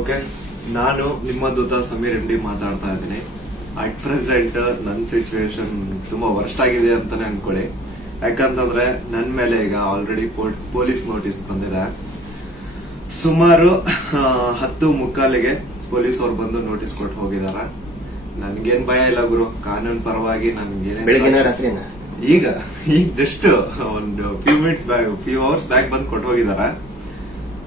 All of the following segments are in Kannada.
ಓಕೆ ನಾನು ನಿಮ್ಮ ದೂತ ಸಮೀರ್ ಎಂ ಡಿ ಮಾತಾಡ್ತಾ ಇದ್ದೀನಿ ಅಟ್ ಪ್ರೆಸೆಂಟ್ ನನ್ನ ಸಿಚುವೇಶನ್ ತುಂಬಾ ವರ್ಸ್ಟ್ ಆಗಿದೆ ಅಂತಾನೆ ಅನ್ಕೊಳ್ಳಿ ಯಾಕಂತಂದ್ರೆ ನನ್ನ ಮೇಲೆ ಈಗ ಆಲ್ರೆಡಿ ಪೊಲೀಸ್ ನೋಟಿಸ್ ಬಂದಿದೆ ಸುಮಾರು ಹತ್ತು ಮುಕ್ಕಾಲಿಗೆ ಪೊಲೀಸ್ ಅವ್ರು ಬಂದು ನೋಟಿಸ್ ಕೊಟ್ಟು ಹೋಗಿದಾರ ನನ್ಗೇನ್ ಭಯ ಇಲ್ಲ ಗುರು ಕಾನೂನು ಪರವಾಗಿ ನನ್ಗೆ ಈಗ ಈಗ ಜಸ್ಟ್ ಒಂದು few minutes few hours back ಬಂದು ಕೊಟ್ಟು ಹೋಗಿದಾರ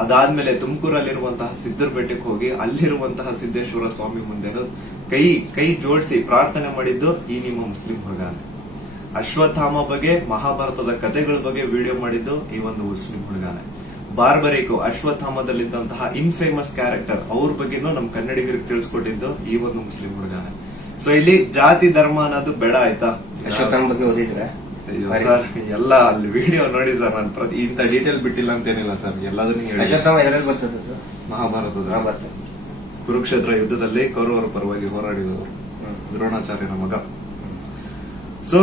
ಅದಾದ್ಮೇಲೆ ತುಮಕೂರಲ್ಲಿರುವಂತಹ ಸಿದ್ಧರ ಬೆಟ್ಟಕ್ಕೆ ಹೋಗಿ ಅಲ್ಲಿರುವಂತಹ ಸಿದ್ದೇಶ್ವರ ಸ್ವಾಮಿ ಮುಂದೆ ಕೈ ಕೈ ಜೋಡಿಸಿ ಪ್ರಾರ್ಥನೆ ಮಾಡಿದ್ದು ಈ ನಿಮ್ಮ ಮುಸ್ಲಿಂ ಹುಡುಗಾನೆ ಅಶ್ವತ್ಥಾಮ ಬಗ್ಗೆ ಮಹಾಭಾರತದ ಕಥೆಗಳ ಬಗ್ಗೆ ವಿಡಿಯೋ ಮಾಡಿದ್ದು ಈ ಒಂದು ಮುಸ್ಲಿಂ ಹುಡುಗಾನೆ ಬಾರ್ಬರೇಕು ಅಶ್ವತ್ಥಾಮದಲ್ಲಿದ್ದಂತಹ ಇನ್ಫೇಮಸ್ ಕ್ಯಾರೆಕ್ಟರ್ ಅವ್ರ ಬಗ್ಗೆನೂ ನಮ್ ಕನ್ನಡಿಗರಿಗೆ ತಿಳಿಸ್ಕೊಟ್ಟಿದ್ದು ಈ ಒಂದು ಮುಸ್ಲಿಂ ಹುಡುಗಾನೆ ಸೊ ಇಲ್ಲಿ ಜಾತಿ ಧರ್ಮ ಅನ್ನೋದು ಬೇಡ ಆಯ್ತಾ ಅಶ್ವತ್ಥಾಮ ಬಗ್ಗೆ ಓದಿದ್ರೆ ಸರ್ ಎಲ್ಲ ಅಲ್ಲಿ ವಿಡಿಯೋ ನೋಡಿ ಸರ್ ನಾನು ಪ್ರತಿ ಡೀಟೇಲ್ ಬಿಟ್ಟಿಲ್ಲ ಅಂತೇನಿಲ್ಲ ಸರ್ ಎಲ್ಲದನ್ನ ಮಹಾಭಾರತದ ಕುರುಕ್ಷೇತ್ರ ಯುದ್ಧದಲ್ಲಿ ಕೌರವರ ಪರವಾಗಿ ಹೋರಾಡಿದವರು ದ್ರೋಣಾಚಾರ್ಯನ ಮಗ ಸೊ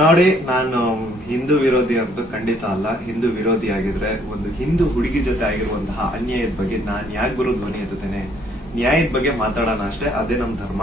ನೋಡಿ ನಾನು ಹಿಂದೂ ವಿರೋಧಿ ಅಂತೂ ಖಂಡಿತ ಅಲ್ಲ ಹಿಂದೂ ವಿರೋಧಿ ಆಗಿದ್ರೆ ಒಂದು ಹಿಂದೂ ಹುಡುಗಿ ಜೊತೆ ಆಗಿರುವಂತಹ ಅನ್ಯಾಯದ ಬಗ್ಗೆ ನಾನು ಯಾಕೆ ಗುರು ಧ್ವನಿ ಎತ್ತುತ್ತೇನೆ ನ್ಯಾಯದ ಬಗ್ಗೆ ಮಾತಾಡೋಣ ಅಷ್ಟೇ ಅದೇ ನಮ್ಮ ಧರ್ಮ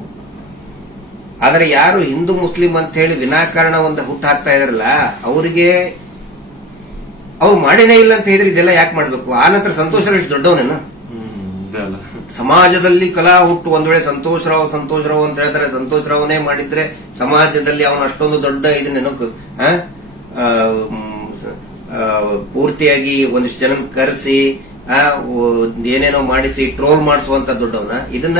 ಆದರೆ ಯಾರು ಹಿಂದೂ ಮುಸ್ಲಿಂ ಅಂತ ಹೇಳಿ ವಿನಾಕಾರಣ ಒಂದು ಹುಟ್ಟು ಹಾಕ್ತಾ ಇದ್ರಲ್ಲ ಅವರಿಗೆ ಅವ್ರು ಮಾಡೇನೇ ಇಲ್ಲ ಅಂತ ಹೇಳಿದ್ರೆ ಇದೆಲ್ಲ ಯಾಕೆ ಮಾಡ್ಬೇಕು ಆ ನಂತರ ಸಂತೋಷ ರಾವ್ ಇಷ್ಟು ದೊಡ್ಡವನೇನು ಸಮಾಜದಲ್ಲಿ ಕಲಾ ಹುಟ್ಟು ಒಂದ್ ವೇಳೆ ಸಂತೋಷರಾವ್ ರಾವ್ ರಾವ್ ಅಂತ ಹೇಳ್ತಾರೆ ಸಂತೋಷರಾವನೇ ರಾವ್ನೇ ಮಾಡಿದ್ರೆ ಸಮಾಜದಲ್ಲಿ ಅವನ ಅಷ್ಟೊಂದು ದೊಡ್ಡ ಇದು ನೆನಕು ಪೂರ್ತಿಯಾಗಿ ಒಂದಿಷ್ಟು ಜನ ಕರೆಸಿ ಏನೇನೋ ಮಾಡಿಸಿ ಟ್ರೋಲ್ ಮಾಡಿಸುವಂತ ದೊಡ್ಡವನ ಇದನ್ನ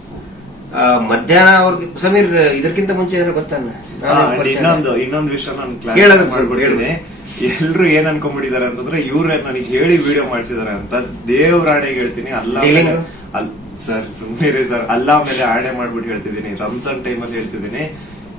ಮಧ್ಯಾಹ್ನ ಅವ್ರಿಗೆ ಸಮೀರ್ ಇದಕ್ಕಿಂತ ಮುಂಚೆ ಏನೋ ಗೊತ್ತಾನ ಇನ್ನೊಂದು ಇನ್ನೊಂದು ವಿಷಯ ನಾನು ಕ್ಲಾಸ್ ಮಾಡ್ಬಿಟ್ಟಿದ್ದೀನಿ ಎಲ್ರು ಏನ್ ಅನ್ಕೊಂಡ್ಬಿಟ್ಟಿದ್ದಾರೆ ಅಂತಂದ್ರೆ ಇವ್ರೆ ನನಗೆ ಹೇಳಿ ವಿಡಿಯೋ ಮಾಡ್ಸಿದಾರೆ ಅಂತ ದೇವ್ರ ಆಣೆಗೆ ಹೇಳ್ತೀನಿ ಅಲ್ಲ ಸರ್ ಸುಮ್ಮನೆ ಸರ್ ಅಲ್ಲ ಮೇಲೆ ಆಣೆ ಮಾಡ್ಬಿಟ್ಟು ಹೇಳ್ತಿದ್ದೀನಿ ರಂಜಾನ್ ಟೈಮ್ ಅಲ್ಲಿ ಹೇಳ್ತಿದ್ದೀನಿ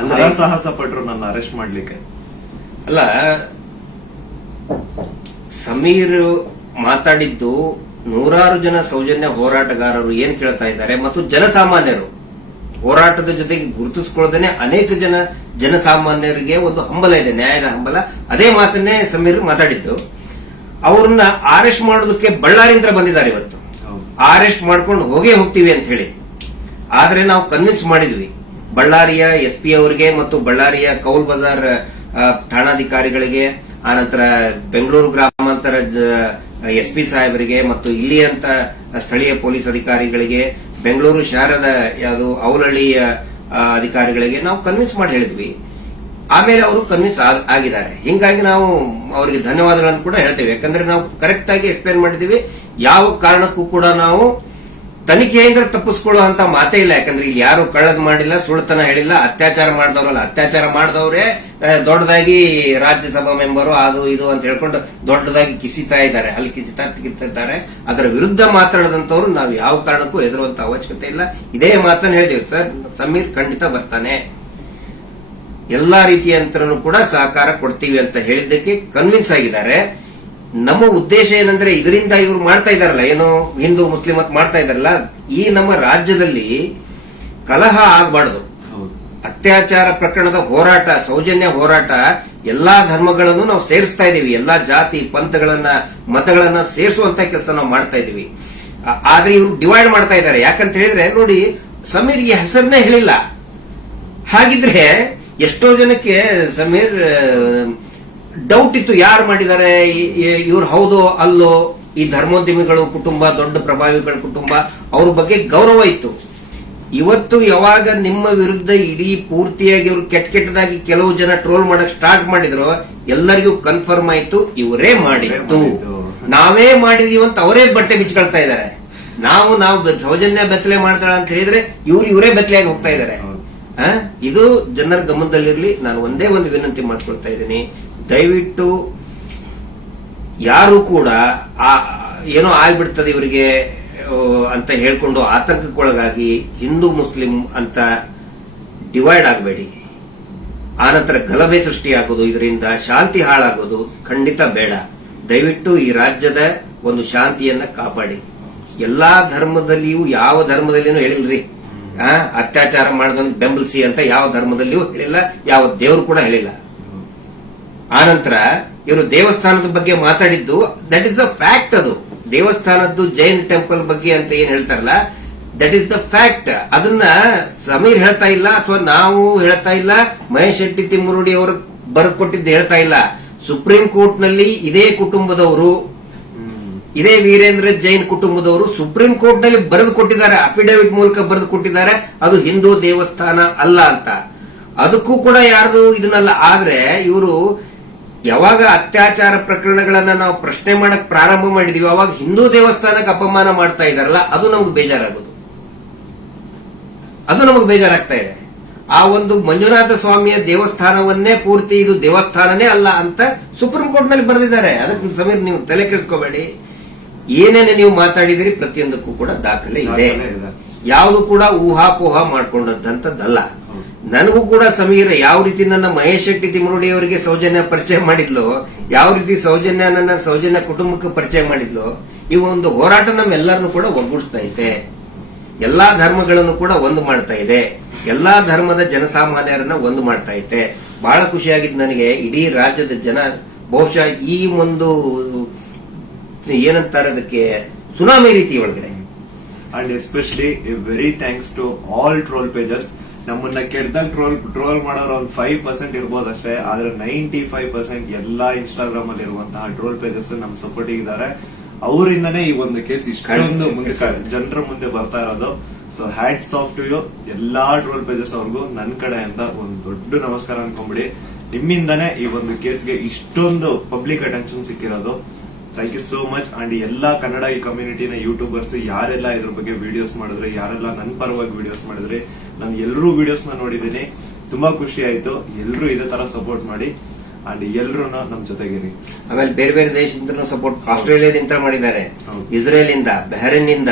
ಅನ್ನ ಸಾಹಸ ಪಟ್ರು ನನ್ನ ಅರೆಸ್ಟ್ ಮಾಡ್ಲಿಕ್ಕೆ ಅಲ್ಲ ಸಮೀರ್ ಮಾತಾಡಿದ್ದು ನೂರಾರು ಜನ ಸೌಜನ್ಯ ಹೋರಾಟಗಾರರು ಏನ್ ಕೇಳ್ತಾ ಇದ್ದಾರೆ ಮತ್ತು ಜನಸಾಮಾನ್ಯರು ಹೋರಾಟದ ಜೊತೆಗೆ ಗುರುತಿಸಿಕೊಳ್ಳದೇನೆ ಅನೇಕ ಜನ ಜನಸಾಮಾನ್ಯರಿಗೆ ಒಂದು ಹಂಬಲ ಇದೆ ನ್ಯಾಯದ ಹಂಬಲ ಅದೇ ಮಾತನ್ನೇ ಸಮೀರ್ ಮಾತಾಡಿದ್ದು ಅವ್ರನ್ನ ಅರೆಸ್ಟ್ ಮಾಡೋದಕ್ಕೆ ಬಳ್ಳಾರಿಯಿಂದ ಬಂದಿದ್ದಾರೆ ಇವತ್ತು ಅರೆಸ್ಟ್ ಮಾಡ್ಕೊಂಡು ಹೋಗೇ ಹೋಗ್ತೀವಿ ಅಂತ ಹೇಳಿ ಆದ್ರೆ ನಾವು ಕನ್ವಿನ್ಸ್ ಮಾಡಿದ್ವಿ ಬಳ್ಳಾರಿಯ ಎಸ್ ಪಿ ಅವರಿಗೆ ಮತ್ತು ಬಳ್ಳಾರಿಯ ಕೌಲ್ ಬಜಾರ್ ಠಾಣಾಧಿಕಾರಿಗಳಿಗೆ ಆನಂತರ ಬೆಂಗಳೂರು ಗ್ರಾಮಾಂತರ ಎಸ್ ಪಿ ಸಾಹೇಬರಿಗೆ ಮತ್ತು ಇಲ್ಲಿಯಂತ ಸ್ಥಳೀಯ ಪೊಲೀಸ್ ಅಧಿಕಾರಿಗಳಿಗೆ ಬೆಂಗಳೂರು ಶಹರದ ಯಾವುದು ಅವಲಹಳ್ಳಿಯ ಅಧಿಕಾರಿಗಳಿಗೆ ನಾವು ಕನ್ವಿನ್ಸ್ ಮಾಡಿ ಹೇಳಿದ್ವಿ ಆಮೇಲೆ ಅವರು ಕನ್ವಿನ್ಸ್ ಆಗಿದ್ದಾರೆ ಹಿಂಗಾಗಿ ನಾವು ಅವರಿಗೆ ಧನ್ಯವಾದಗಳನ್ನು ಕೂಡ ಹೇಳ್ತೇವೆ ಯಾಕಂದ್ರೆ ನಾವು ಕರೆಕ್ಟ್ ಆಗಿ ಎಕ್ಸ್ಪ್ಲೇನ್ ಮಾಡಿದ್ದೀವಿ ಯಾವ ಕಾರಣಕ್ಕೂ ಕೂಡ ನಾವು ತನಿಖೆಯಿಂದ ಅಂತ ಮಾತೇ ಇಲ್ಲ ಯಾಕಂದ್ರೆ ಇಲ್ಲಿ ಯಾರು ಕಳ್ಳದ್ ಮಾಡಿಲ್ಲ ಸುಳ್ತನ ಹೇಳಿಲ್ಲ ಅತ್ಯಾಚಾರ ಮಾಡಿದವರಲ್ಲ ಅತ್ಯಾಚಾರ ಮಾಡಿದವರೇ ದೊಡ್ಡದಾಗಿ ರಾಜ್ಯಸಭಾ ಮೆಂಬರು ಅದು ಇದು ಅಂತ ಹೇಳ್ಕೊಂಡು ದೊಡ್ಡದಾಗಿ ಕಿಸಿತಾ ಇದ್ದಾರೆ ಅಲ್ಲಿ ಕಿಸಿತಾ ಕಿತ್ತಿದ್ದಾರೆ ಅದರ ವಿರುದ್ಧ ಮಾತಾಡದಂತವ್ರು ನಾವು ಯಾವ ಕಾರಣಕ್ಕೂ ಹೆದರುವಂತ ಅವಶ್ಯಕತೆ ಇಲ್ಲ ಇದೇ ಮಾತನ್ನು ಹೇಳಿದೆ ಸರ್ ಸಮೀರ್ ಖಂಡಿತ ಬರ್ತಾನೆ ಎಲ್ಲಾ ರೀತಿಯ ಕೂಡ ಸಹಕಾರ ಕೊಡ್ತೀವಿ ಅಂತ ಹೇಳಿದ್ದಕ್ಕೆ ಕನ್ವಿನ್ಸ್ ಆಗಿದ್ದಾರೆ ನಮ್ಮ ಉದ್ದೇಶ ಏನಂದ್ರೆ ಇದರಿಂದ ಇವ್ರು ಮಾಡ್ತಾ ಇದಾರಲ್ಲ ಏನು ಹಿಂದೂ ಮುಸ್ಲಿಂ ಅಂತ ಮಾಡ್ತಾ ಇದಾರಲ್ಲ ಈ ನಮ್ಮ ರಾಜ್ಯದಲ್ಲಿ ಕಲಹ ಆಗಬಾರ್ದು ಅತ್ಯಾಚಾರ ಪ್ರಕರಣದ ಹೋರಾಟ ಸೌಜನ್ಯ ಹೋರಾಟ ಎಲ್ಲಾ ಧರ್ಮಗಳನ್ನು ನಾವು ಸೇರಿಸ್ತಾ ಇದೀವಿ ಎಲ್ಲಾ ಜಾತಿ ಪಂಥಗಳನ್ನ ಮತಗಳನ್ನ ಸೇರಿಸುವಂತ ಕೆಲಸ ನಾವು ಮಾಡ್ತಾ ಇದೀವಿ ಆದ್ರೆ ಇವರು ಡಿವೈಡ್ ಮಾಡ್ತಾ ಇದ್ದಾರೆ ಯಾಕಂತ ಹೇಳಿದ್ರೆ ನೋಡಿ ಈ ಹೆಸರನ್ನೇ ಹೇಳಿಲ್ಲ ಹಾಗಿದ್ರೆ ಎಷ್ಟೋ ಜನಕ್ಕೆ ಸಮೀರ್ ಡೌಟ್ ಇತ್ತು ಯಾರು ಮಾಡಿದ್ದಾರೆ ಇವ್ರು ಹೌದು ಅಲ್ಲೋ ಈ ಧರ್ಮೋದ್ಯಮಿಗಳು ಕುಟುಂಬ ದೊಡ್ಡ ಪ್ರಭಾವಿಗಳ ಕುಟುಂಬ ಅವ್ರ ಬಗ್ಗೆ ಗೌರವ ಇತ್ತು ಇವತ್ತು ಯಾವಾಗ ನಿಮ್ಮ ವಿರುದ್ಧ ಇಡೀ ಪೂರ್ತಿಯಾಗಿ ಇವರು ಕೆಟ್ಟ ಕೆಟ್ಟದಾಗಿ ಕೆಲವು ಜನ ಟ್ರೋಲ್ ಮಾಡಕ್ ಸ್ಟಾರ್ಟ್ ಮಾಡಿದ್ರು ಎಲ್ಲರಿಗೂ ಕನ್ಫರ್ಮ್ ಆಯ್ತು ಇವರೇ ಮಾಡಿತ್ತು ನಾವೇ ಅಂತ ಅವರೇ ಬಟ್ಟೆ ಬಿಚ್ಕೊಳ್ತಾ ಇದ್ದಾರೆ ನಾವು ನಾವು ಸೌಜನ್ಯ ಬೆತ್ತಲೆ ಮಾಡ್ತಾಳ ಅಂತ ಹೇಳಿದ್ರೆ ಇವ್ರು ಇವರೇ ಬೆತ್ತಲೆಯಾಗಿ ಹೋಗ್ತಾ ಇದ್ದಾರೆ ಇದು ಜನರ ಗಮನದಲ್ಲಿರ್ಲಿ ನಾನು ಒಂದೇ ಒಂದು ವಿನಂತಿ ಮಾಡ್ಕೊಳ್ತಾ ಇದ್ದೀನಿ ದಯವಿಟ್ಟು ಯಾರು ಕೂಡ ಆ ಏನೋ ಆಗ್ಬಿಡ್ತದೆ ಇವರಿಗೆ ಅಂತ ಹೇಳ್ಕೊಂಡು ಆತಂಕಕ್ಕೊಳಗಾಗಿ ಹಿಂದೂ ಮುಸ್ಲಿಂ ಅಂತ ಡಿವೈಡ್ ಆಗಬೇಡಿ ಆನಂತರ ಗಲಭೆ ಸೃಷ್ಟಿಯಾಗೋದು ಇದರಿಂದ ಶಾಂತಿ ಹಾಳಾಗೋದು ಖಂಡಿತ ಬೇಡ ದಯವಿಟ್ಟು ಈ ರಾಜ್ಯದ ಒಂದು ಶಾಂತಿಯನ್ನ ಕಾಪಾಡಿ ಎಲ್ಲಾ ಧರ್ಮದಲ್ಲಿಯೂ ಯಾವ ಧರ್ಮದಲ್ಲಿನೂ ಹೇಳಿಲ್ರಿ ಅತ್ಯಾಚಾರ ಮಾಡೋದನ್ನ ಬೆಂಬಲಿಸಿ ಅಂತ ಯಾವ ಧರ್ಮದಲ್ಲಿಯೂ ಹೇಳಿಲ್ಲ ಯಾವ ದೇವರು ಕೂಡ ಹೇಳಿಲ್ಲ ಆನಂತರ ಇವರು ದೇವಸ್ಥಾನದ ಬಗ್ಗೆ ಮಾತಾಡಿದ್ದು ದಟ್ ಇಸ್ ದ ಫ್ಯಾಕ್ಟ್ ಅದು ದೇವಸ್ಥಾನದ್ದು ಜೈನ್ ಟೆಂಪಲ್ ಬಗ್ಗೆ ಅಂತ ಏನ್ ಹೇಳ್ತಾರಲ್ಲ ದಟ್ ಈಸ್ ದ ಫ್ಯಾಕ್ಟ್ ಅದನ್ನ ಸಮೀರ್ ಹೇಳ್ತಾ ಇಲ್ಲ ಅಥವಾ ನಾವು ಹೇಳ್ತಾ ಇಲ್ಲ ಮಹೇಶ್ ಶೆಟ್ಟಿ ತಿಮ್ಮರುಡಿ ಅವರು ಬರ್ಕೊಟ್ಟಿದ್ದು ಹೇಳ್ತಾ ಇಲ್ಲ ಸುಪ್ರೀಂ ಕೋರ್ಟ್ ನಲ್ಲಿ ಇದೇ ಕುಟುಂಬದವರು ಇದೇ ವೀರೇಂದ್ರ ಜೈನ್ ಕುಟುಂಬದವರು ಸುಪ್ರೀಂ ಕೋರ್ಟ್ ನಲ್ಲಿ ಬರೆದು ಕೊಟ್ಟಿದ್ದಾರೆ ಅಫಿಡವಿಟ್ ಮೂಲಕ ಬರೆದು ಕೊಟ್ಟಿದ್ದಾರೆ ಅದು ಹಿಂದೂ ದೇವಸ್ಥಾನ ಅಲ್ಲ ಅಂತ ಅದಕ್ಕೂ ಕೂಡ ಯಾರ್ದು ಇದನ್ನಲ್ಲ ಆದ್ರೆ ಇವರು ಯಾವಾಗ ಅತ್ಯಾಚಾರ ಪ್ರಕರಣಗಳನ್ನ ನಾವು ಪ್ರಶ್ನೆ ಮಾಡಕ್ ಪ್ರಾರಂಭ ಮಾಡಿದೀವಿ ಅವಾಗ ಹಿಂದೂ ದೇವಸ್ಥಾನಕ್ಕೆ ಅಪಮಾನ ಮಾಡ್ತಾ ಇದಾರಲ್ಲ ಅದು ನಮ್ಗೆ ಬೇಜಾರಾಗೋದು ಅದು ನಮಗ್ ಬೇಜಾರಾಗ್ತಾ ಇದೆ ಆ ಒಂದು ಮಂಜುನಾಥ ಸ್ವಾಮಿಯ ದೇವಸ್ಥಾನವನ್ನೇ ಪೂರ್ತಿ ಇದು ದೇವಸ್ಥಾನನೇ ಅಲ್ಲ ಅಂತ ಸುಪ್ರೀಂ ಕೋರ್ಟ್ ನಲ್ಲಿ ಬರೆದಿದ್ದಾರೆ ಅದಕ್ಕೆ ಸಮೀರ್ ನೀವು ತಲೆ ಕೆಡಿಸ್ಕೋಬೇಡಿ ಏನೇನೆ ನೀವು ಮಾತಾಡಿದಿರಿ ಪ್ರತಿಯೊಂದಕ್ಕೂ ಕೂಡ ದಾಖಲೆ ಇದೆ ಯಾವುದು ಕೂಡ ಊಹಾಪೋಹ ಮಾಡ್ಕೊಂಡಂತದ್ದಲ್ಲ ನನಗೂ ಕೂಡ ಸಮೀರ ಯಾವ ರೀತಿ ನನ್ನ ಮಹೇಶ್ ಶೆಟ್ಟಿ ತಿಮರುಡಿ ಅವರಿಗೆ ಸೌಜನ್ಯ ಪರಿಚಯ ಮಾಡಿದ್ಲು ಯಾವ ರೀತಿ ಸೌಜನ್ಯ ನನ್ನ ಸೌಜನ್ಯ ಕುಟುಂಬಕ್ಕೆ ಪರಿಚಯ ಮಾಡಿದ್ಲು ಈ ಒಂದು ಹೋರಾಟ ನಮ್ಮೆಲ್ಲರನ್ನು ಕೂಡ ಒಗ್ಗೂಡಿಸ್ತಾ ಇದೆ ಎಲ್ಲಾ ಧರ್ಮಗಳನ್ನು ಕೂಡ ಒಂದು ಮಾಡ್ತಾ ಇದೆ ಎಲ್ಲಾ ಧರ್ಮದ ಜನಸಾಮಾನ್ಯರನ್ನ ಒಂದು ಮಾಡ್ತಾ ಐತೆ ಬಹಳ ಖುಷಿಯಾಗಿದ್ದು ನನಗೆ ಇಡೀ ರಾಜ್ಯದ ಜನ ಬಹುಶಃ ಈ ಒಂದು ಏನಂತಾರೆ ಅದಕ್ಕೆ ಸುನಾಮಿ ರೀತಿ ಒಳಗಡೆ and especially very thanks to all troll pages ನಮ್ಮನ್ನ ಕೆಟ್ಟದಾಗ ಟ್ರೋಲ್ ಟ್ರೋಲ್ ಮಾಡೋರು ಒಂದು ಫೈವ್ ಪರ್ಸೆಂಟ್ ಇರ್ಬೋದು ಅಷ್ಟೇ ಆದ್ರೆ ನೈಂಟಿ ಫೈವ್ ಪರ್ಸೆಂಟ್ ಎಲ್ಲಾ ಇನ್ಸ್ಟಾಗ್ರಾಮ್ ಅಲ್ಲಿ ಇರುವಂತಹ ಟ್ರೋಲ್ ಪೇಜಸ್ ನಮ್ ಸಪೋರ್ಟ್ ಇದ್ದಾರೆ ಅವರಿಂದನೇ ಈ ಒಂದು ಕೇಸ್ ಇಷ್ಟೊಂದು ಮುಂದೆ ಜನರ ಮುಂದೆ ಬರ್ತಾ ಇರೋದು so hats off to you ಎಲ್ಲಾ ಟ್ರೋಲ್ ಪೇಜಸ್ ಅವ್ರಿಗೂ ನನ್ನ ಅಂತ ಒಂದು ದೊಡ್ಡ ನಮಸ್ಕಾರ ಅನ್ಕೊಂಬಿಡಿ ನಿಮ್ಮಿಂದನೇ ಈ ಒಂದು ಕೇಸ್ಗೆ ಇಷ್ಟೊಂದು ಪಬ್ಲಿಕ್ ಅಟೆನ್ಷನ್ ಸಿಕ್ಕಿರೋದು thank you so much and ಎಲ್ಲಾ ಕನ್ನಡ ಈ ಕಮ್ಯುನಿಟಿನ ಯೂಟ್ಯೂಬರ್ಸ್ ಯಾರೆಲ್ಲ ಇದ್ರ ಬಗ್ಗೆ ವಿಡಿಯೋಸ್ ಮಾಡಿದ್ರೆ ಯಾರೆಲ್ಲ ನನ್ನ ಪರವಾಗಿ ವಿಡಿಯೋಸ್ ಮಾಡಿದ್ರೆ ನಾನು ಎಲ್ಲರೂ ವಿಡಿಯೋಸ್ನ ನೋಡಿದ್ದೀನಿ ತುಂಬಾ ಖುಷಿ ಆಯ್ತು ಎಲ್ಲರೂ ಇದೇ ತರ ಸಪೋರ್ಟ್ ಮಾಡಿ ಅಂಡ್ ಎಲ್ರು ನಮ್ ಜೊತೆಗಿರಿ ಆಮೇಲೆ ಬೇರೆ ಬೇರೆ ದೇಶದಿಂದ ಸಪೋರ್ಟ್ ಆಸ್ಟ್ರೇಲಿಯಾದಿಂದ ಮಾಡಿದ್ದಾರೆ ಇಸ್ರೇಲ್ ಇಂದ ಬಹರೇನ್ ಇಂದ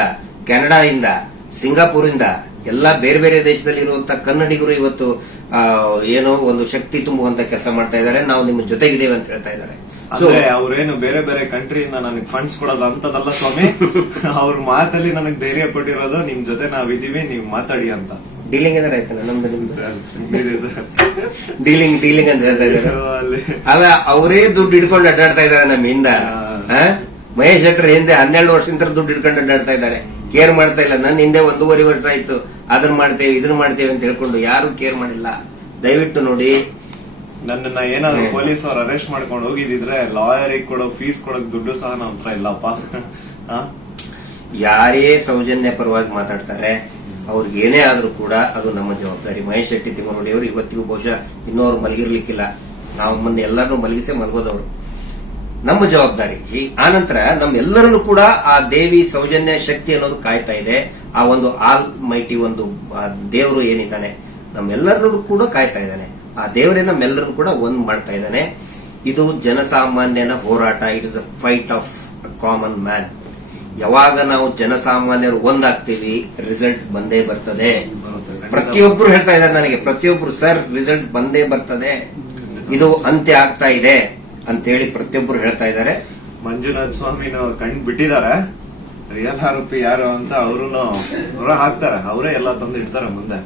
ಕೆನಡಾ ಇಂದ ಸಿಂಗಾಪುರ್ ಇಂದ ಎಲ್ಲಾ ಬೇರೆ ಬೇರೆ ದೇಶದಲ್ಲಿ ಇರುವಂತ ಕನ್ನಡಿಗರು ಇವತ್ತು ಏನೋ ಒಂದು ಶಕ್ತಿ ತುಂಬುವಂತ ಕೆಲಸ ಮಾಡ್ತಾ ಇದ್ದಾರೆ ನಾವು ನಿಮ್ಮ ಜೊತೆಗಿದ್ದೇವೆ ಅಂತ ಹೇಳ್ತಾ ಇದ್ದಾರೆ ಅವ್ರೇನು ಬೇರೆ ಬೇರೆ ಕಂಟ್ರಿಯಿಂದ ನನಗೆ ಫಂಡ್ಸ್ ಕೊಡೋದು ಅಂತದಲ್ಲ ಸ್ವಾಮಿ ಅವ್ರ ಮಾತಲ್ಲಿ ನನಗೆ ಧೈರ್ಯ ಕೊಟ್ಟಿರೋದು ನಿಮ್ ಜೊತೆ ನಾವಿದೀವಿ ನೀವು ಮಾತಾಡಿ ಅಂತ ಡೀಲಿಂಗ್ ಅಂದ್ರೆ ಆಯ್ತಲ್ಲ ನಮ್ದು ಡೀಲಿಂಗ್ ಡೀಲಿಂಗ್ ಅಂತ ಹೇಳ್ತಾ ಇದ್ದಾರೆ ಅಲ್ಲ ಅವರೇ ದುಡ್ಡು ಹಿಡ್ಕೊಂಡು ಅಡ್ಡಾಡ್ತಾ ಇದ್ದಾರೆ ನಮ್ಮಿಂದ ಮಹೇಶ್ ಶೆಟ್ಟರ್ ಹಿಂದೆ ಹನ್ನೆರಡು ವರ್ಷದಿಂದ ದುಡ್ಡು ಹಿಡ್ಕೊಂಡು ಅಡ್ಡಾಡ್ತಾ ಇದ್ದಾರೆ ಕೇರ್ ಮಾಡ್ತಾ ಇಲ್ಲ ನನ್ನ ಹಿಂದೆ ಒಂದೂವರೆ ವರ್ಷ ಆಯ್ತು ಅದನ್ನ ಮಾಡ್ತೇವೆ ಇದನ್ನ ಮಾಡ್ತೇವೆ ಅಂತ ಹೇಳ್ಕೊಂಡು ಯಾರು ಕೇರ್ ಮಾಡಿಲ್ಲ ದಯವಿಟ್ಟು ನೋಡಿ ನನ್ನನ್ನ ಏನಾದ್ರು ಪೊಲೀಸ್ ಅವ್ರು ಅರೆಸ್ಟ್ ಮಾಡ್ಕೊಂಡು ಹೋಗಿದ್ರೆ ಲಾಯರಿಗೆ ಕೊಡೋ ಫೀಸ್ ಕೊಡೋಕ್ ದುಡ್ಡು ಸಹ ನಮ್ಮ ಹತ್ರ ಇಲ್ಲಪ್ಪ ಯಾರೇ ಸೌಜನ್ಯ ಪರವಾಗಿ ಮಾತಾಡ್ತಾರೆ ಅವ್ರಿಗೆ ಏನೇ ಆದರೂ ಕೂಡ ಅದು ನಮ್ಮ ಜವಾಬ್ದಾರಿ ಮಹೇಶ್ ಶೆಟ್ಟಿ ಅವರು ಇವತ್ತಿಗೂ ಬಹುಶಃ ಇನ್ನೂ ಅವ್ರು ಮಲಗಿರ್ಲಿಕ್ಕಿಲ್ಲ ನಾವು ಮೊನ್ನೆ ಎಲ್ಲರನ್ನೂ ಮಲಗಿಸೇ ಮಲಗೋದವರು ನಮ್ಮ ಜವಾಬ್ದಾರಿ ಈ ಆನಂತರ ನಮ್ಮೆಲ್ಲರನ್ನು ಕೂಡ ಆ ದೇವಿ ಸೌಜನ್ಯ ಶಕ್ತಿ ಅನ್ನೋದು ಕಾಯ್ತಾ ಇದೆ ಆ ಒಂದು ಆಲ್ ಮೈಟಿ ಒಂದು ದೇವರು ಏನಿದ್ದಾನೆ ನಮ್ಮೆಲ್ಲರನ್ನು ಕೂಡ ಕಾಯ್ತಾ ಇದ್ದಾನೆ ಆ ದೇವರೇ ನಮ್ಮೆಲ್ಲರನ್ನು ಕೂಡ ಒಂದ್ ಮಾಡ್ತಾ ಇದ್ದಾನೆ ಇದು ಜನಸಾಮಾನ್ಯನ ಹೋರಾಟ it is a fight of a common man ಯಾವಾಗ ನಾವು ಜನಸಾಮಾನ್ಯರು ಒಂದಾಗ್ತೀವಿ ರಿಸಲ್ಟ್ ಬಂದೇ ಬರ್ತದೆ ಪ್ರತಿಯೊಬ್ಬರು ಹೇಳ್ತಾ ಇದ್ದಾರೆ ನನಗೆ ಪ್ರತಿಯೊಬ್ಬರು ಸರ್ ರಿಸಲ್ಟ್ ಬಂದೇ ಬರ್ತದೆ ಇದು ಅಂತ್ಯ ಆಗ್ತಾ ಇದೆ ಅಂತ ಹೇಳಿ ಪ್ರತಿಯೊಬ್ಬರು ಹೇಳ್ತಾ ಇದ್ದಾರೆ ಮಂಜುನಾಥ್ ಸ್ವಾಮಿ ಕಣ್ ಬಿಟ್ಟಿದ್ದಾರೆ ರಿಯಲ್ ಆರೋಪಿ ಯಾರು ಅಂತ ಅವರು ಹೊರ ಹಾಕ್ತಾರೆ ಅವರೇ ಎಲ್ಲ ತಂದು ಇಡ್ತಾರೆ ಮುಂದೆ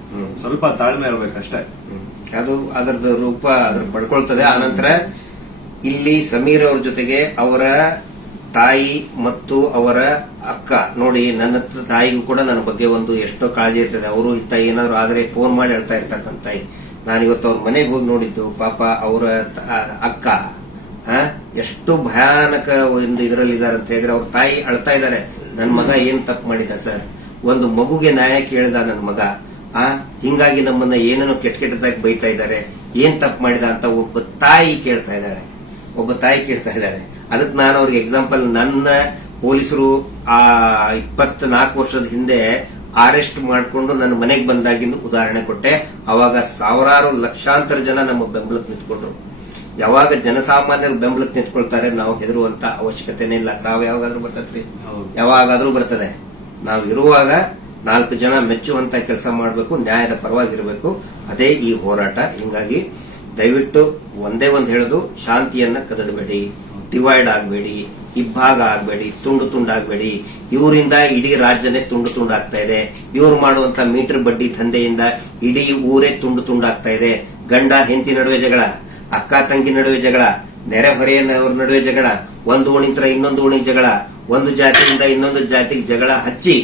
ಸ್ವಲ್ಪ ತಾಳ್ಮೆ ಇರಬೇಕಷ್ಟೇ ಅದು ಅದರದ್ದು ರೂಪ ಅದ್ರ ಪಡ್ಕೊಳ್ತದೆ ಆನಂತರ ಇಲ್ಲಿ ಸಮೀರ್ ಅವ್ರ ಜೊತೆಗೆ ಅವರ ತಾಯಿ ಮತ್ತು ಅವರ ಅಕ್ಕ ನೋಡಿ ನನ್ನ ತಾಯಿಗೂ ಕೂಡ ನನ್ನ ಬಗ್ಗೆ ಒಂದು ಎಷ್ಟೋ ಕಾಳಜಿ ಇರ್ತದೆ ಅವರು ಇತ್ತ ಏನಾದ್ರು ಆದರೆ ಫೋನ್ ಮಾಡಿ ಹೇಳ್ತಾ ಇರ್ತಕ್ಕಂಥ ತಾಯಿ ನಾನಿವತ್ತು ಅವ್ರ ಮನೆಗೆ ಹೋಗಿ ನೋಡಿದ್ದು ಪಾಪ ಅವರ ಅಕ್ಕ ಎಷ್ಟು ಭಯಾನಕ ಒಂದು ಇದರಲ್ಲಿ ಇದಾರೆ ಅಂತ ಹೇಳಿದ್ರೆ ಅವ್ರ ತಾಯಿ ಅಳ್ತಾ ಇದ್ದಾರೆ ನನ್ನ ಮಗ ಏನ್ ತಪ್ಪು ಮಾಡಿದ ಸರ್ ಒಂದು ಮಗುಗೆ ನ್ಯಾಯ ಕೇಳಿದ ನನ್ನ ಮಗ ಆ ಹಿಂಗಾಗಿ ನಮ್ಮನ್ನ ಏನೇನೋ ಕೆಟ್ಟ ಕೆಟ್ಟದಾಗಿ ಬೈತಾ ಇದ್ದಾರೆ ಏನ್ ತಪ್ಪು ಮಾಡಿದ ಅಂತ ಒಬ್ಬ ತಾಯಿ ಕೇಳ್ತಾ ಇದ್ದಾಳೆ ಒಬ್ಬ ತಾಯಿ ಕೇಳ್ತಾ ಇದ್ದಾಳೆ ಅದಕ್ಕೆ ನಾನು ಅವ್ರಿಗೆ ಎಕ್ಸಾಂಪಲ್ ನನ್ನ ಪೊಲೀಸರು ಆ ನಾಲ್ಕು ವರ್ಷದ ಹಿಂದೆ ಅರೆಸ್ಟ್ ಮಾಡಿಕೊಂಡು ನನ್ನ ಮನೆಗೆ ಬಂದಾಗಿಂದು ಉದಾಹರಣೆ ಕೊಟ್ಟೆ ಅವಾಗ ಸಾವಿರಾರು ಲಕ್ಷಾಂತರ ಜನ ನಮ್ಮ ಬೆಂಬಲಕ್ಕೆ ನಿಂತ್ಕೊಂಡ್ರು ಯಾವಾಗ ಜನಸಾಮಾನ್ಯರು ಬೆಂಬಲಕ್ಕೆ ನಿಂತ್ಕೊಳ್ತಾರೆ ನಾವು ಹೆದರುವಂತ ಅವಶ್ಯಕತೆನೇ ಇಲ್ಲ ಸಾವು ಯಾವಾಗಾದ್ರೂ ಬರ್ತದ್ರಿ ಯಾವಾಗಾದ್ರೂ ಬರ್ತದೆ ನಾವು ಇರುವಾಗ ನಾಲ್ಕು ಜನ ಮೆಚ್ಚುವಂತ ಕೆಲಸ ಮಾಡಬೇಕು ನ್ಯಾಯದ ಪರವಾಗಿರಬೇಕು ಅದೇ ಈ ಹೋರಾಟ ಹಿಂಗಾಗಿ ದಯವಿಟ್ಟು ಒಂದೇ ಒಂದು ಹೇಳೋದು ಶಾಂತಿಯನ್ನ ಕದಡಬೇಡಿ ಡಿವೈಡ್ ಆಗಬೇಡಿ ಇಬ್ಬಾಗ ಆಗಬೇಡಿ ತುಂಡು ತುಂಡಾಗಬೇಡಿ ಇವರಿಂದ ಇಡೀ ರಾಜ್ಯನೇ ತುಂಡು ತುಂಡಾಗ್ತಾ ಇದೆ ಇವ್ರು ಮಾಡುವಂತ ಮೀಟರ್ ಬಡ್ಡಿ ದಂಧೆಯಿಂದ ಇಡೀ ಊರೇ ತುಂಡು ತುಂಡಾಗ್ತಾ ಇದೆ ಗಂಡ ಹೆಂಡತಿ ನಡುವೆ ಜಗಳ ಅಕ್ಕ ತಂಗಿ ನಡುವೆ ಜಗಳ ನೆರೆಹೊರೆಯವ್ರ ನಡುವೆ ಜಗಳ ಒಂದು ತರ ಇನ್ನೊಂದು ಓಣಿ ಜಗಳ ಒಂದು ಜಾತಿಯಿಂದ ಇನ್ನೊಂದು ಜಾತಿಗೆ ಜಗಳ ಹಚ್ಚಿ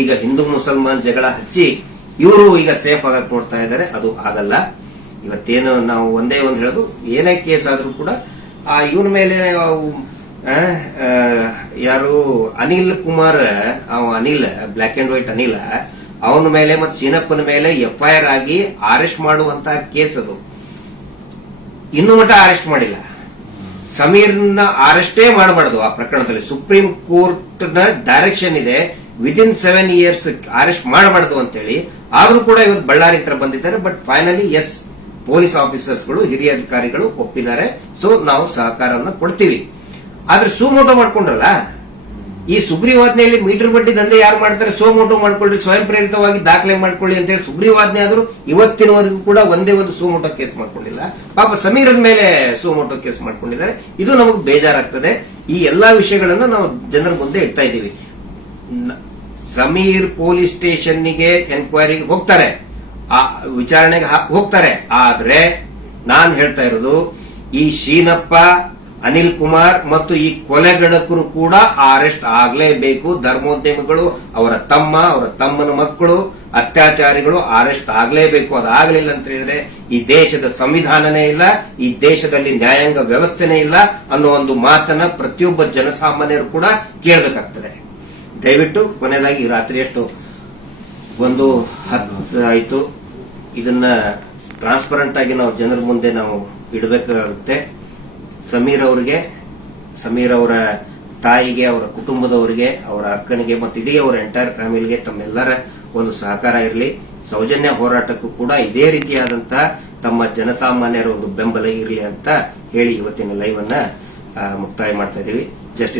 ಈಗ ಹಿಂದೂ ಮುಸಲ್ಮಾನ್ ಜಗಳ ಹಚ್ಚಿ ಇವರು ಈಗ ಸೇಫ್ ಆಗಕ್ ನೋಡ್ತಾ ಇದ್ದಾರೆ ಅದು ಆಗಲ್ಲ ಇವತ್ತೇನು ನಾವು ಒಂದೇ ಒಂದು ಹೇಳೋದು ಏನೇ ಕೇಸ್ ಆದ್ರೂ ಕೂಡ ಆ ಇವನ ಮೇಲೆ ಯಾರು ಅನಿಲ್ ಕುಮಾರ್ ಅವ Anil black and white Anil ಅವನ ಮೇಲೆ ಮತ್ತೆ ಸೀನಪ್ಪನ ಮೇಲೆ ಎಫ್ ಐ ಆರ್ ಆಗಿ ಅರೆಸ್ಟ್ ಮಾಡುವಂತ ಕೇಸ್ ಅದು ಇನ್ನು ಮಟ್ಟ ಅರೆಸ್ಟ್ ಮಾಡಿಲ್ಲ ಸಮೀರ್ನ ಅರೆಸ್ಟೇ ಮಾಡಬಾರ್ದು ಆ ಪ್ರಕರಣದಲ್ಲಿ ಸುಪ್ರೀಂ ಕೋರ್ಟ್ ನ ಡೈರೆಕ್ಷನ್ ಇದೆ ವಿದಿನ್ ಸೆವೆನ್ ಇಯರ್ಸ್ ಅರೆಸ್ಟ್ ಮಾಡಬಾರ್ದು ಅಂತೇಳಿ ಆದರೂ ಕೂಡ ಇವರು ಬಳ್ಳಾರಿ ಹತ್ರ ಬಂದಿದ್ದಾರೆ ಬಟ್ ಫೈನಲಿ ಎಸ್ ಪೊಲೀಸ್ ಆಫೀಸರ್ಸ್ಗಳು ಹಿರಿಯ ಅಧಿಕಾರಿಗಳು ಒಪ್ಪಿದ್ದಾರೆ ಸೊ ನಾವು ಸಹಕಾರವನ್ನು ಕೊಡ್ತೀವಿ ಆದ್ರೆ ಸುಮೋಟೋ ಮಾಡ್ಕೊಂಡ್ರಲ್ಲ ಈ ಸುಗ್ರೀವಾಜ್ಞೆಯಲ್ಲಿ ಮೀಟರ್ ಬಡ್ಡಿ ದಂಧೆ ಯಾರು ಮಾಡ್ತಾರೆ ಸೋಮೋಟೋ ಮಾಡ್ಕೊಳ್ರಿ ಸ್ವಯಂ ಪ್ರೇರಿತವಾಗಿ ದಾಖಲೆ ಮಾಡ್ಕೊಳ್ಳಿ ಅಂತ ಹೇಳಿ ಸುಗ್ರೀವಾಜ್ಞೆ ಆದರೂ ಇವತ್ತಿನವರೆಗೂ ಕೂಡ ಒಂದೇ ಒಂದು ಸುಮೋಟೋ ಕೇಸ್ ಮಾಡ್ಕೊಂಡಿಲ್ಲ ಪಾಪ ಸಮೀರದ ಮೇಲೆ ಸುಮೋಟೋ ಕೇಸ್ ಮಾಡ್ಕೊಂಡಿದ್ದಾರೆ ಇದು ನಮಗೆ ಬೇಜಾರಾಗ್ತದೆ ಈ ಎಲ್ಲಾ ವಿಷಯಗಳನ್ನ ನಾವು ಜನರ ಮುಂದೆ ಇಡ್ತಾ ಇದ್ದೀವಿ ಸಮೀರ್ ಪೊಲೀಸ್ ಸ್ಟೇಷನ್ಗೆ ಎನ್ಕ್ವೈರಿಗೆ ಹೋಗ್ತಾರೆ ಆ ವಿಚಾರಣೆಗೆ ಹೋಗ್ತಾರೆ ಆದ್ರೆ ನಾನು ಹೇಳ್ತಾ ಇರೋದು ಈ ಶೀನಪ್ಪ ಅನಿಲ್ ಕುಮಾರ್ ಮತ್ತು ಈ ಕೊಲೆಗಡಕರು ಕೂಡ ಅರೆಸ್ಟ್ ಆಗಲೇಬೇಕು ಧರ್ಮೋದ್ಯಮಿಗಳು ಅವರ ತಮ್ಮ ಅವರ ತಮ್ಮನ ಮಕ್ಕಳು ಅತ್ಯಾಚಾರಿಗಳು ಅರೆಸ್ಟ್ ಆಗಲೇಬೇಕು ಅದಾಗಲಿಲ್ಲ ಅಂತ ಹೇಳಿದ್ರೆ ಈ ದೇಶದ ಸಂವಿಧಾನನೇ ಇಲ್ಲ ಈ ದೇಶದಲ್ಲಿ ನ್ಯಾಯಾಂಗ ವ್ಯವಸ್ಥೆನೇ ಇಲ್ಲ ಅನ್ನೋ ಒಂದು ಮಾತನ್ನ ಪ್ರತಿಯೊಬ್ಬ ಜನಸಾಮಾನ್ಯರು ಕೂಡ ಕೇಳಬೇಕಾಗ್ತದೆ ದಯವಿಟ್ಟು ಕೊನೆಯದಾಗಿ ರಾತ್ರಿ ಎಷ್ಟು ಒಂದು ಹತ್ತು ಆಯಿತು ಇದನ್ನ ಟ್ರಾನ್ಸ್ಪರೆಂಟ್ ಆಗಿ ನಾವು ಜನರ ಮುಂದೆ ನಾವು ಇಡಬೇಕಾಗುತ್ತೆ ಸಮೀರ್ ಅವರಿಗೆ ಸಮೀರ್ ಅವರ ತಾಯಿಗೆ ಅವರ ಕುಟುಂಬದವರಿಗೆ ಅವರ ಅಕ್ಕನಿಗೆ ಮತ್ತು ಇಡೀ ಅವರ ಎಂಟೈರ್ ಫ್ಯಾಮಿಲಿಗೆ ತಮ್ಮೆಲ್ಲರ ಒಂದು ಸಹಕಾರ ಇರಲಿ ಸೌಜನ್ಯ ಹೋರಾಟಕ್ಕೂ ಕೂಡ ಇದೇ ರೀತಿಯಾದಂತಹ ತಮ್ಮ ಜನಸಾಮಾನ್ಯರ ಒಂದು ಬೆಂಬಲ ಇರಲಿ ಅಂತ ಹೇಳಿ ಇವತ್ತಿನ ಲೈವ್ ಅನ್ನ ಮುಕ್ತಾಯ ಮಾಡ್ತಾ ಇದೀವಿ ಜಸ್ಟಿಸ್